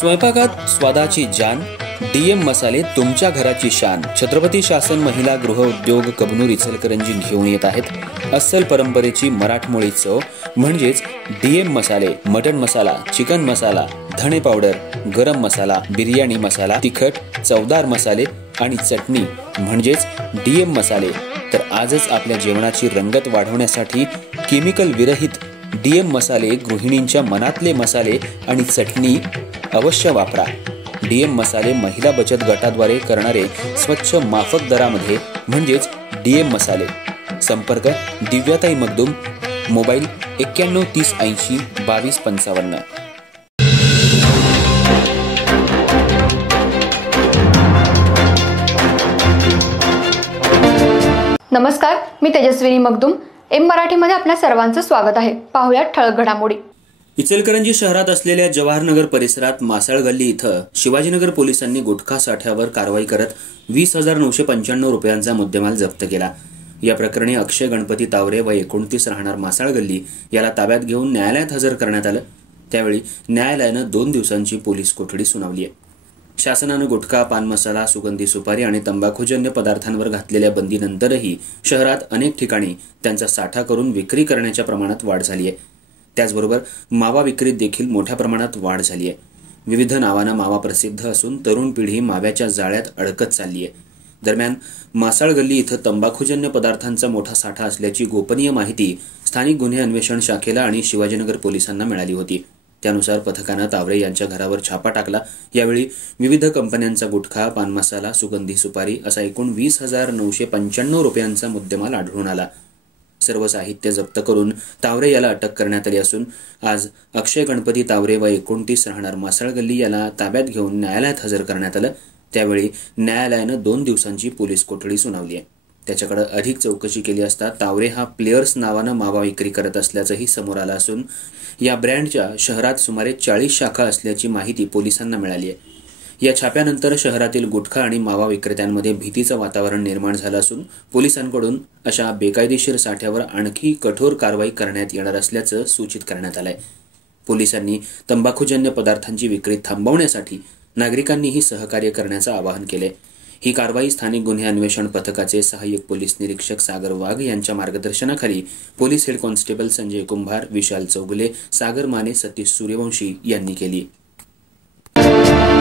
स्वयंपाकात स्वादाची जान, डीएम मसाले तुमच्या घराची शान। छत्रपती शासन महिला गृह उद्योग कबनूर इचलकरंजी घेऊन येत आहेत अस्सल परंपरेची मराठमोळी चव म्हणजेच डीएम मसाले। मटन मसाला, चिकन मसाला, धणे पावडर, गरम मसाला, बिर्याणी मसाला, तिखट चवदार मसाले आणि चटणी म्हणजेच डीएम मसाले। तर आजच आपल्या जेवणाची रंगत वाढवण्यासाठी केमिकल विरहित डीएम मसाले, गृहिणींच्या मनातले मसाले आणि चटणी अवश्य वापरा। डीएम मसाले महिला बचत गटाद्वारे करणारे स्वच्छ माफक दरामध्ये म्हणजेच डीएम मसाले। संपर्क दिव्याताई मगदूम, मोबाईल 91 30 80 22 55। नमस्कार, मी तेजस्विनी मगदूम। एम मराठीमध्ये आपल्या सर्वांचं स्वागत आहे। पाहूया ठळक घडामोडी। इचलकरंजी शहरात असलेल्या जवाहरनगर परिसरात मासाळ गल्ली इथं शिवाजीनगर पोलिसांनी गुटखा साठ्यावर कारवाई करत 20,995 रुपयांचा मुद्देमाल जप्त केला। या प्रकरणी अक्षय गणपती तावरे व 29 राहणार मासाळ गल्ली याला ताब्यात घेऊन न्यायालयात हजर करण्यात आलं। त्यावेळी न्यायालयानं 2 दिवसांची पोलीस कोठडी सुनावली आहे। शासनानं गुटखा, पान मसाला, सुगंधी सुपारी आणि तंबाखूजन्य पदार्थांवर घातलेल्या बंदीनंतरही शहरात अनेक ठिकाणी त्यांचा साठा करून विक्री करण्याच्या प्रमाणात वाढ झाली आहे। त्याचबरोबर मावा विक्रीत देखील मोठ्या प्रमाणात वाढ झाली आहे। विविध नावानं मावा प्रसिद्ध असून तरुण पिढी माव्याच्या जाळ्यात अडकत चालली आहे। दरम्यान मासाळ गल्ली इथं तंबाखूजन्य पदार्थांचा मोठा साठा असल्याची गोपनीय माहिती स्थानिक गुन्हे अन्वेषण शाखेला आणि शिवाजीनगर पोलिसांना मिळाली होती। त्यानुसार पथकानं तावरे यांच्या घरावर छापा टाकला। यावेळी विविध कंपन्यांचा गुटखा, पान मसाला, सुगंधी सुपारी असा एकूण 20,995 रुपयांचा मुद्देमाल आढळून आला। सर्व साहित्य जप्त करून तावरे याला अटक करण्यात आली असून आज अक्षय गणपती तावरे व 29 राहणार मासाळ गल्ली याला ताब्यात घेऊन न्यायालयात हजर करण्यात आलं। त्यावेळी न्यायालयानं 2 दिवसांची पोलीस कोठडी सुनावली आहे। त्याच्याकडे अधिक चौकशी केली असता तावरे हा प्लेयर्स नावानं मावा विक्री करत असल्याचंही समोर आलं असून या ब्रँडच्या शहरात सुमारे 40 शाखा असल्याची माहिती पोलिसांना मिळाली आहे। या छाप्यानंतर शहरातील गुटखा आणि मावा विक्रेत्यांमध्ये भीतीचं वातावरण निर्माण झालं असून पोलिसांकडून अशा बेकायदेशीर साठ्यावर आणखी कठोर कारवाई करण्यात येणार असल्याचं सूचित करण्यात आलंय। पोलिसांनी तंबाखूजन्य पदार्थांची विक्री थांबवण्यासाठी नागरिकांनीही सहकार्य करण्याचं आवाहन केलंय। ही कारवाई स्थानिक गुन्हे अन्वेषण पथकाचे सहाय्यक पोलीस निरीक्षक सागर वाघ यांच्या मार्गदर्शनाखाली पोलीस हेड कॉन्स्टेबल संजय कुंभार, विशाल चौगुले, सागर माने, सतीश सूर्यवंशी यांनी केली।